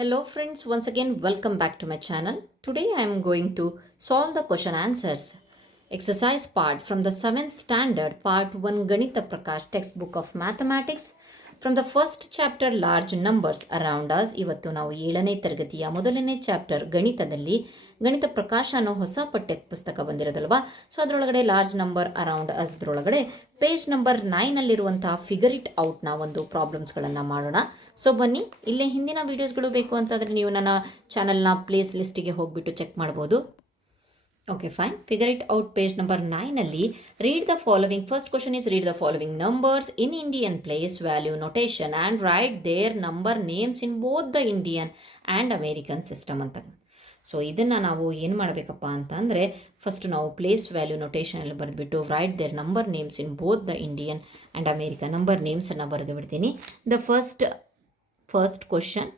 Hello friends, once again welcome back to my channel. Today I am going to solve the question answers exercise part from the 7th standard part 1 Ganita Prakash textbook of mathematics from the first chapter large numbers around us. ಇವತ್ತು ನಾವು 7ನೇ ತರಗತಿಯ ಮೊದಲನೇ chapter ಗಣಿತದಲ್ಲಿ ಗಣಿತ ಪ್ರಕಾಶ ಅನ್ನೋ ಹೊಸ ಪಠ್ಯ ಪುಸ್ತಕ ಬಂದಿರೋದಲ್ವಾ. ಸೊ ಅದರೊಳಗಡೆ ಲಾರ್ಜ್ ನಂಬರ್ ಅರೌಂಡ್ ಅಸ್ ಅದರೊಳಗಡೆ ಪೇಜ್ ನಂಬರ್ 9 ಅಲ್ಲಿರುವಂತಹ ಫಿಗರ್ ಇಟ್ ಔಟ್ನ ಒಂದು ಪ್ರಾಬ್ಲಮ್ಸ್ಗಳನ್ನು ಮಾಡೋಣ. ಸೊ ಬನ್ನಿ, ಇಲ್ಲೇ ಹಿಂದಿನ ವೀಡಿಯೋಸ್ಗಳು ಬೇಕು ಅಂತಂದರೆ ನೀವು ನನ್ನ ಚಾನಲ್ನ ಪ್ಲೇಸ್ ಲಿಸ್ಟಿಗೆ ಹೋಗ್ಬಿಟ್ಟು ಚೆಕ್ ಮಾಡ್ಬೋದು. Okay, fine. Figure it out. Page number 9 ಅಲ್ಲಿ read the following. First question is read the following numbers in Indian place value notation and write their number names in both the Indian and American system ಅಂತ. So ಇದನ್ನು ನಾವು ಏನು ಮಾಡಬೇಕಪ್ಪ ಅಂತಂದರೆ first ನಾವು place value ನೊಟೇಷನಲ್ಲಿ ಬರೆದ್ಬಿಟ್ಟು write their number names in both the Indian and America number ನೇಮ್ಸನ್ನು ಬರೆದು ಬಿಡ್ತೀನಿ. The first question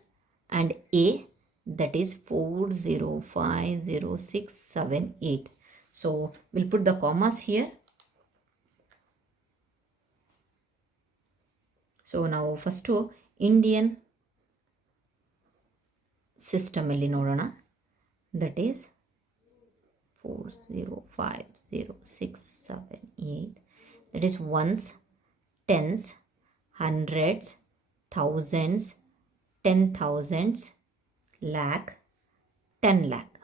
and A, that is 405068. So we'll put the commas here. So now first Indian system ಅಲ್ಲಿ ನೋಡೋಣ. That is 405068. that is ones, tens, hundreds, thousands, 10,000s, lakh, 10 lakh.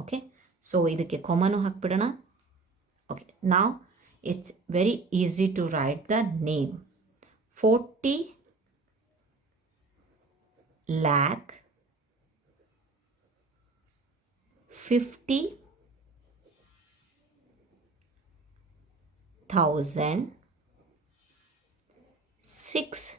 Okay, so ಇದಕ್ಕೆ ಕಾಮನು ಹಾಕ್ಬಿಡೋಣ. Okay, ನಾವು it's very easy to write the name. 40 lakh 50,000 600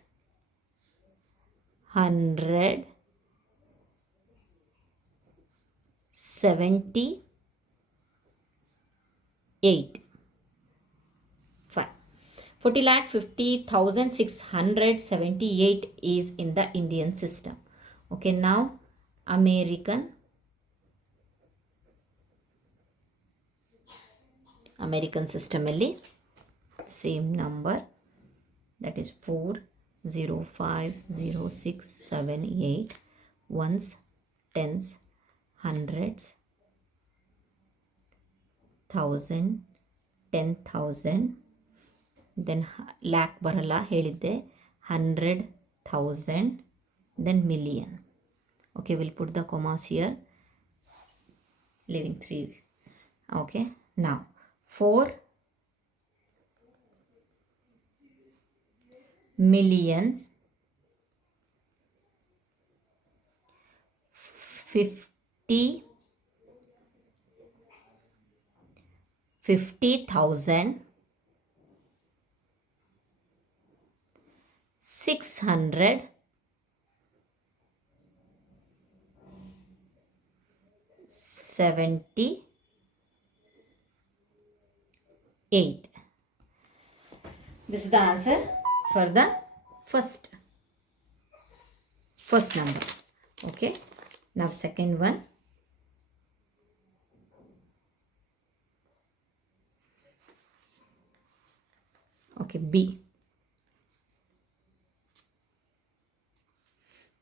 78. Fine. 40,50,678 is in the Indian system. Okay, now American system ಅಲ್ಲಿ same number, that is 405068. ones, tens, hundreds, 1000, 10,000, then lakh ಬರಲ್ಲ ಹೇಳಿದ್ದೆ, 100,000, then million. Okay, we'll put the commas here, leaving 3. Okay, now 4 millions 50,000 678. This is the answer for the first number. Okay, now second one. Okay, B,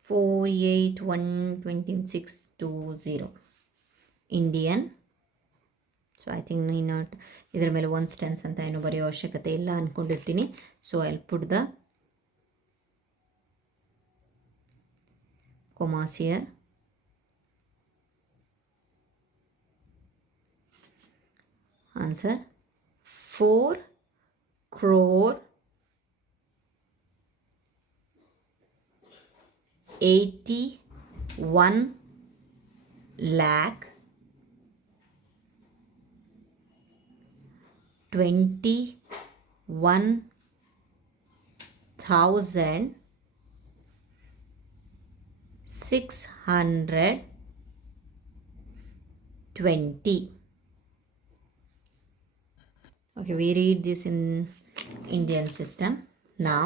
48122620 Indian. So I think ನೀನು ಇದರ ಮೇಲೆ once tense ಅಂತ ಏನು ಬರೆಯೋ ಅವಶ್ಯಕತೆ ಇಲ್ಲ ಅಂದ್ಕೊಂಡಿರ್ತೀನಿ. So I put the commas here. Answer 4 crore 81 lakh 21,620. Okay, we read this in Indian system. Now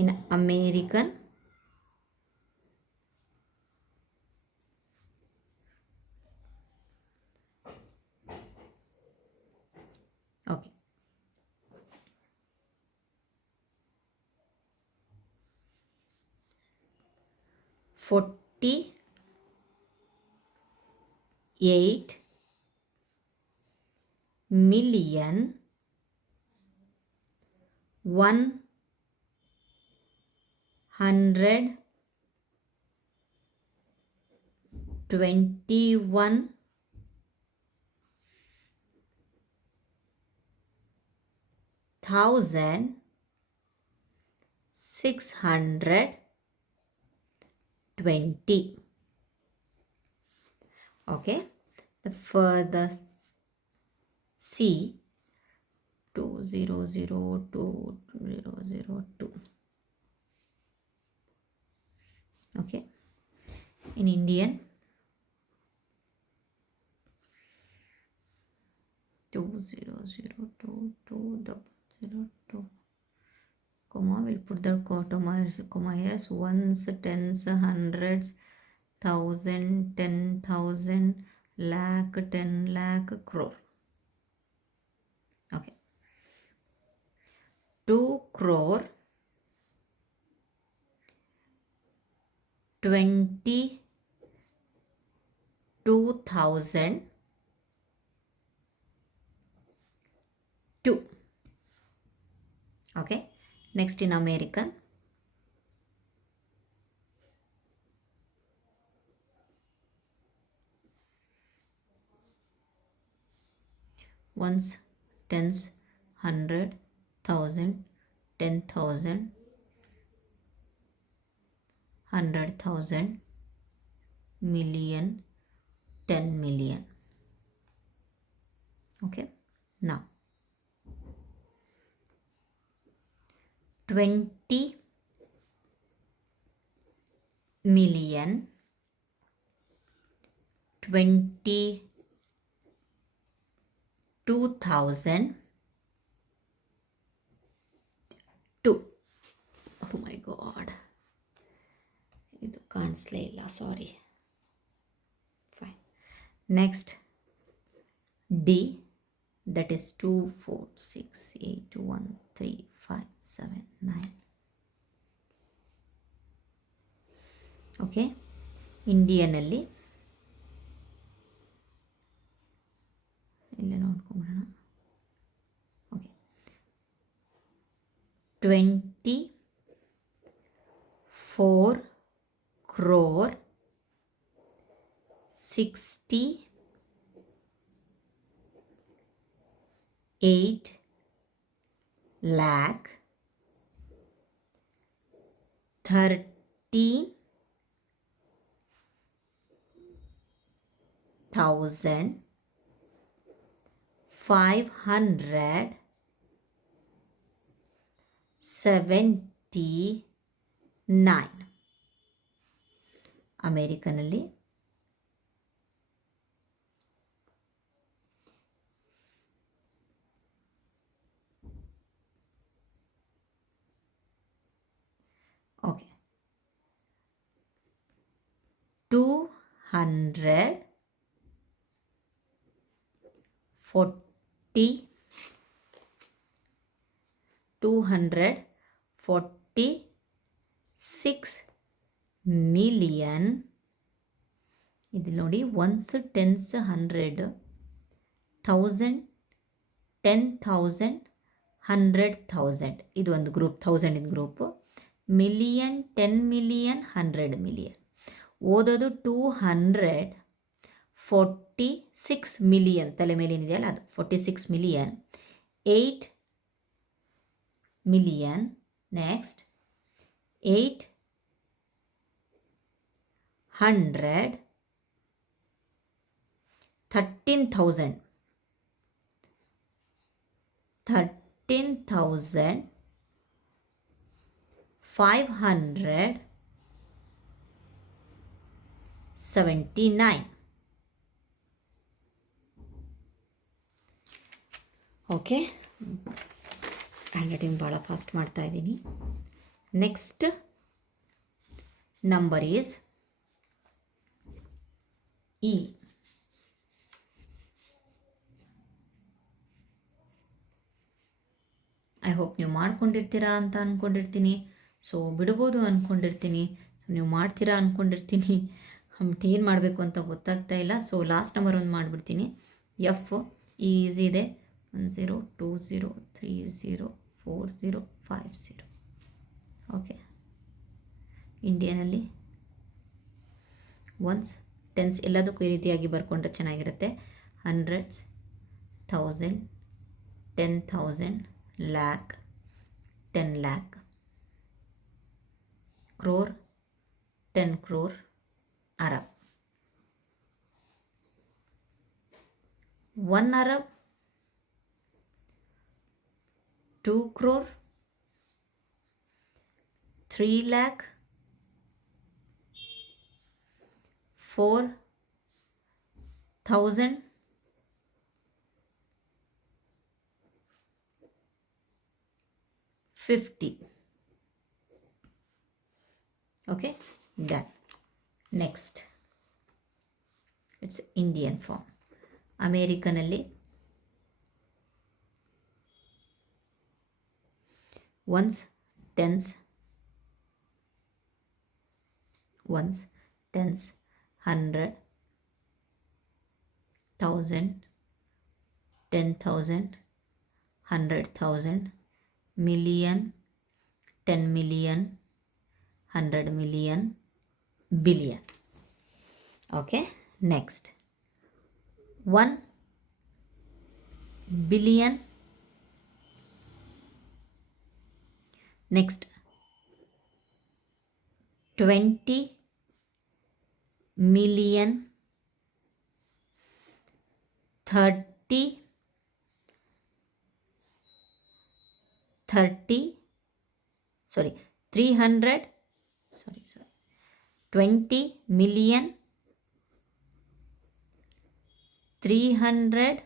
in American, okay, 121,620. Okay, for the C, 2002002. Okay, in Indian, 2002202, comma, we'll put the comma here, ones, tens, hundreds, thousand, 10,000, lakh, 10 lakh, crore. Okay, 2,22,002. Okay, next in American, ones, tens, hundred, thousand, 10,000, 100,000, million, 10 million. Okay, now 20 million, 22,000, 2. Oh my god, ಇದು ಕಾಣಿಸ್ಲೇ ಇಲ್ಲ, sorry. Fine. Next D, that is 2 4 6 8 1 3 5 7 9. Okay, ಇಂಡಿಯನಲ್ಲಿ ಇಲ್ಲೇ ನೋಡ್ಕೊಂಬಿಡೋಣ. Okay, 4,13,579. ಅಮೇರಿಕನಲ್ಲಿ okay 246 million. ಇದು ನೋಡಿ, once, tens, 100, 1000, 10,000, 100,000. ಇದು ಒಂದು group, 1000 group. Million, 10 million, 100 million. ಓದೋದು 246 ಮಿಲಿಯನ್, ತಲೆ ಮೇಲೇನಿದೆಯಲ್ಲ ಅದು 46 million. 8 million. Next 800, 13,000, 13,579. Okay, hand writing ಭಾಳ ಫಾಸ್ಟ್ ಮಾಡ್ತಾ ಇದ್ದೀನಿ. Next number is E. I hope ನೀವು ಮಾಡ್ಕೊಂಡಿರ್ತೀರಾ ಅಂತ ಅಂದ್ಕೊಂಡಿರ್ತೀನಿ. ಸೊ ಬಿಡ್ಬೋದು ಅಂದ್ಕೊಂಡಿರ್ತೀನಿ. ಸೊ ನೀವು ಮಾಡ್ತೀರಾ ಅಂದ್ಕೊಂಡಿರ್ತೀನಿ, ಬಟ್ ಏನು ಮಾಡಬೇಕು ಅಂತ ಗೊತ್ತಾಗ್ತಾ ಇಲ್ಲ. ಸೊ ಲಾಸ್ಟ್ ನಂಬರ್ ಒಂದು ಮಾಡಿಬಿಡ್ತೀನಿ. ಎಫ್ ಈಸಿ ಇದೆ, 10 20 30 40 50. ಓಕೆ, ಇಂಡಿಯನಲ್ಲಿ ಒನ್ಸ್ ಟೆನ್ಸ್ ಎಲ್ಲದಕ್ಕೂ ಈ ರೀತಿಯಾಗಿ ಬರ್ಕೊಂಡ್ರೆ ಚೆನ್ನಾಗಿರುತ್ತೆ. Hundreds, 1000, 10,000, lac, 10 lakh, crore, 10 crore, Arab. 1 Arab, 2 crore, 3 lakh, 4,000, 50. Okay, done. Next, it's Indian form. ಅಮೇರಿಕನಲ್ಲಿ ones, tens, 100, 1000, 10,000, 100,000, million, 10 million, 100 million, billion. Okay, next, 1 billion. Next, 20 million, 30 sorry 300 sorry 20 million, 300,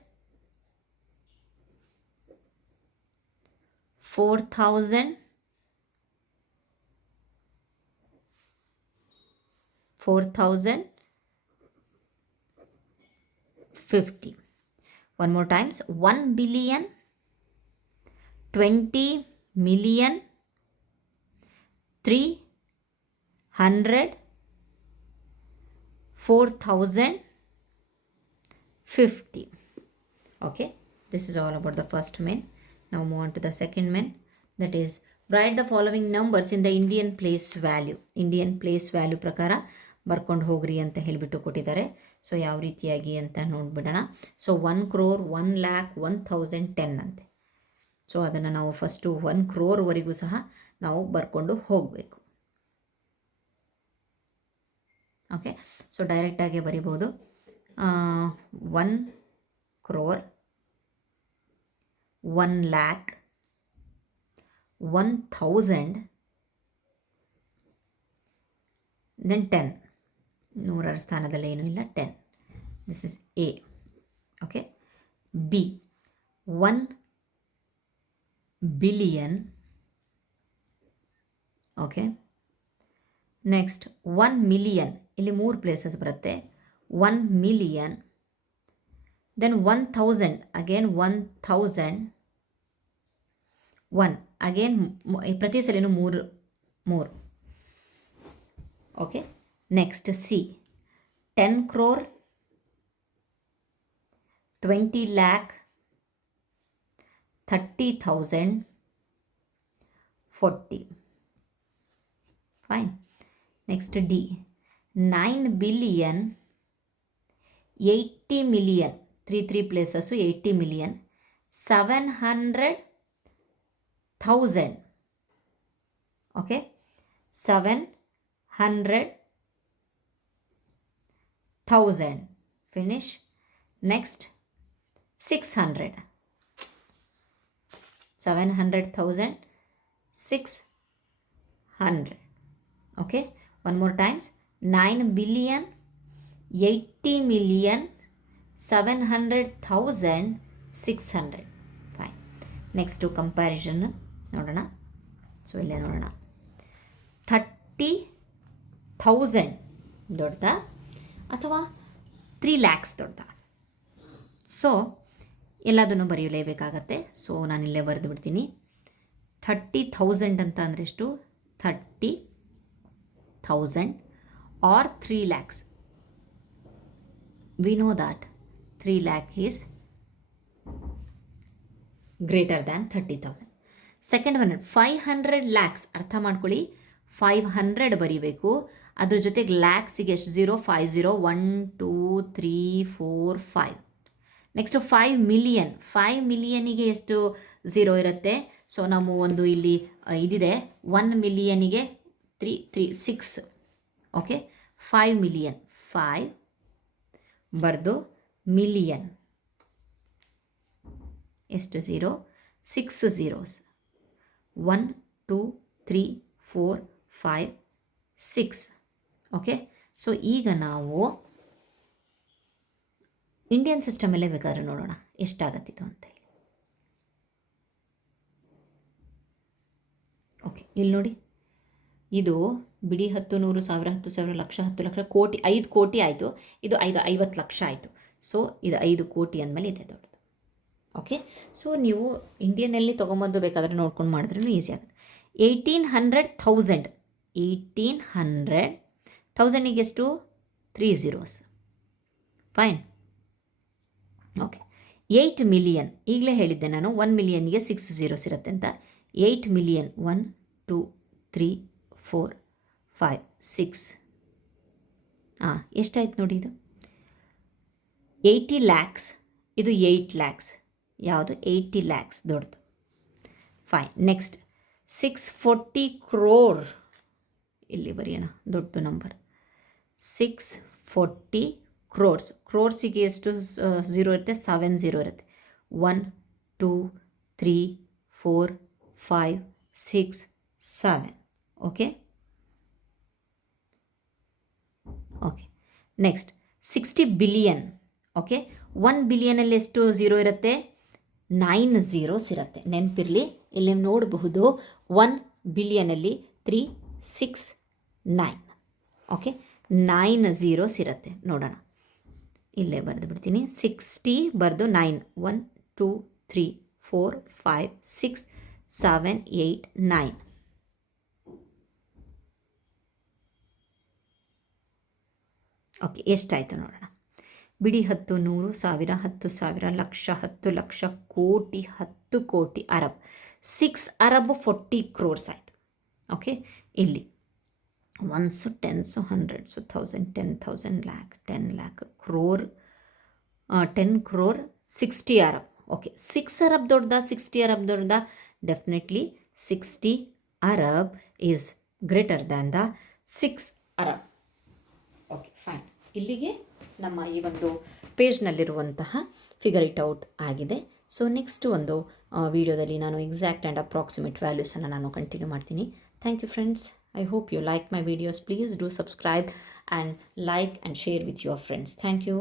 4,000, 50. One more times, 1 billion, 20 million, 300, 4,000, 50. Okay, this is all about the first main. Now move on to the second main, that is write the following numbers in the Indian place value. Indian place value ಪ್ರಕಾರ ಬರ್ಕೊಂಡು ಹೋಗ್ರಿ ಅಂತ ಹೇಳಿಬಿಟ್ಟು ಕೊಟ್ಟಿದ್ದಾರೆ. So ಯಾವ ರೀತಿಯಾಗಿ ಅಂತ ನೋಡ್ಬಿಡೋಣ. So 1 crore, 1 lakh, 1,000, 10 ಅಂತೆ. ಸೊ ಅದನ್ನು ನಾವು ಫಸ್ಟು 1 crore ಸಹ ನಾವು ಬರ್ಕೊಂಡು ಹೋಗಬೇಕು. ಓಕೆ, ಸೊ ಡೈರೆಕ್ಟಾಗಿ ಬರಿಬೋದು. 1 crore, 1 lakh, 1,000, then 10. 100ರ ಸ್ಥಾನದಲ್ಲಿ ಏನೂ ಇಲ್ಲ, 10. This is A. Okay, B 1 billion. Okay, next 1 million. ಇಲ್ಲಿ 3 ಪ್ಲೇಸಸ್ ಬರುತ್ತೆ. 1 million, then 1,000, again 1,000, 1 again, ಪ್ರತಿ ಸಲಿನೂ 3. Okay, next C 10 crore, 20 lakh, 30,000, 40. Fine. Next D 9 billion, 80 million. 3 places, so 80 million, 700,000. Okay, 700,000. Finish. Next 600. 700,000, 600. Okay, one more times, 9 billion, 80 million, 700,000, 600. Fine. Next to comparison ನೋಡೋಣ. So ಇಲ್ಲೇ ನೋಡೋಣ. 30,000 ದೊಡ್ಡದಾ ಅಥವಾ 3 lakhs ದೊಡ್ಡದಾ? So ಎಲ್ಲದನ್ನು ಬರೆಯಲೇಬೇಕಾಗತ್ತೆ. So ನಾನಿಲ್ಲೇ ಬರೆದು ಬಿಡ್ತೀನಿ. 30,000 ಅಂತ ಅಂದರೆ ಎಷ್ಟು? 30 30,000 or 3 lakhs. We know that 3 lakh is greater than 30,000. Second one 500 lakhs. ಅರ್ಥ ಮಾಡ್ಕೊಳ್ಳಿ, 500 ಬರೀಬೇಕು. ಅದ್ರ ಜೊತೆಗೆ ಲ್ಯಾಕ್ಸಿಗೆ ಎಷ್ಟು ಝೀರೋ? 50, 1 2 3 4 5. Next 5 million. 5 ಮಿಲಿಯನಿಗೆ ಎಷ್ಟು ಝೀರೋ ಇರುತ್ತೆ? ಸೊ ನಾವು ಒಂದು ಇಲ್ಲಿ ಇದಿದೆ, 1 ಮಿಲಿಯನಿಗೆ 3 3 6. Okay, 5 million. 5 ಬರ್ದು ಮಿಲಿಯನ್ ಎಷ್ಟು ಝೀರೋ? 6 ಝೀರೋಸ್. 1 2 3 4 5 6. ಓಕೆ, ಸೊ ಈಗ ನಾವು ಇಂಡಿಯನ್ ಸಿಸ್ಟಮಲ್ಲೇ ಬೇಕಾದ್ರೆ ನೋಡೋಣ ಎಷ್ಟಾಗತ್ತಿತ್ತು ಅಂತ ಹೇಳಿ. ಓಕೆ, ಇಲ್ಲಿ ನೋಡಿ, ಇದು ಬಿಡಿ 10, 100, 1000, 10,000, ಲಕ್ಷ, 10 ಲಕ್ಷ, ಕೋಟಿ, 5 ಕೋಟಿ ಆಯಿತು. ಇದು 50 ಲಕ್ಷ ಆಯಿತು. ಸೊ ಇದು 5 ಕೋಟಿ ಅಂದಮೇಲೆ ಇದೆ ದೊಡ್ಡದು. ಓಕೆ, ಸೊ ನೀವು ಇಂಡಿಯನಲ್ಲಿ ತೊಗೊಂಬಂದು ಬೇಕಾದರೆ ನೋಡ್ಕೊಂಡು ಮಾಡಿದ್ರೂ ಈಸಿ ಆಗುತ್ತೆ. 1800,000. 1800 1000ಗೆ ಎಷ್ಟು? 3 ಝೀರೋಸ್. ಫೈನ್. Okay, 8 million. ಈಗಲೇ ಹೇಳಿದ್ದೆ ನಾನು 1 ಮಿಲಿಯನ್ಗೆ 6 ಝೀರೋಸ್ ಇರುತ್ತೆ ಅಂತ. 8 ಮಿಲಿಯನ್. 1 2 3 4 5 6. ಎಷ್ಟಾಯ್ತು ನೋಡಿ ಇದು? 80 ಲ್ಯಾಕ್ಸ್. ಇದು 8 ಲ್ಯಾಕ್ಸ್. ಯಾವುದು? 80 ಲ್ಯಾಕ್ಸ್ ದೊಡ್ಡದು. ಫೈನ್. Next 640 crore. ಇಲ್ಲಿ ಬರೆಯೋಣ ದೊಡ್ಡ ನಂಬರ್. 640 crores. ಕ್ರೋರ್ಸಿಗೆ ಎಷ್ಟು ಝೀರೋ ಇರುತ್ತೆ? 7 ಝೀರೋ ಇರುತ್ತೆ. 1 2 3 4 5 6 7. Okay okay, next 60 billion. Okay, 1 ಬಿಲಿಯನಲ್ಲಿ ಎಷ್ಟು ಝೀರೋ ಇರುತ್ತೆ? 9 ಝೀರೋಸ್ ಇರುತ್ತೆ. ನೆನಪಿರಲಿ, ಇಲ್ಲಿ ನೋಡಬಹುದು 1 ಬಿಲಿಯನಲ್ಲಿ 3 6 9. ಓಕೆ, 9 ಝೀರೋಸ್ ಇರುತ್ತೆ. ನೋಡೋಣ, ಇಲ್ಲೇ ಬರೆದು ಬಿಡ್ತೀನಿ. 60 ಬರೆದು 9. 1 2 3 4 5 6 7 8 9. ಓಕೆ, ಎಷ್ಟಾಯಿತು ನೋಡೋಣ. ಬಿಡಿ 10, 100, 1000, 10,000, ಲಕ್ಷ, 10 ಲಕ್ಷ, ಕೋಟಿ, 10 ಕೋಟಿ, ಅರಬ್. 6 ಅರಬ್ 40 crores ಆಯಿತು. ಓಕೆ, ಇಲ್ಲಿ once, tens, hundreds, 1000, 10,000, lac, 10 lac, crore, 10 crore, 60 Arab. Okay, 6 Arab ದೊಡ್ಡದ, 60 ಅರಬ್ ದೊಡ್ಡದ? Definitely 60 Arab is greater than the 6 Arab. Okay, fine. ಇಲ್ಲಿಗೆ ನಮ್ಮ ಈ ಒಂದು ಪೇಜ್ನಲ್ಲಿರುವಂತಹ ಫಿಗರ್ ಇಟ್ ಔಟ್ ಆಗಿದೆ. ಸೊ ನೆಕ್ಸ್ಟ್ ಒಂದು ವಿಡಿಯೋದಲ್ಲಿ ನಾನು ಎಕ್ಸಾಕ್ಟ್ ಆ್ಯಂಡ್ ಅಪ್ರಾಕ್ಸಿಮೇಟ್ ವ್ಯಾಲ್ಯೂಸನ್ನು ನಾನು ಕಂಟಿನ್ಯೂ ಮಾಡ್ತೀನಿ. Thank you friends. I hope you like my videos. Please do subscribe and like and share with your friends. Thank you.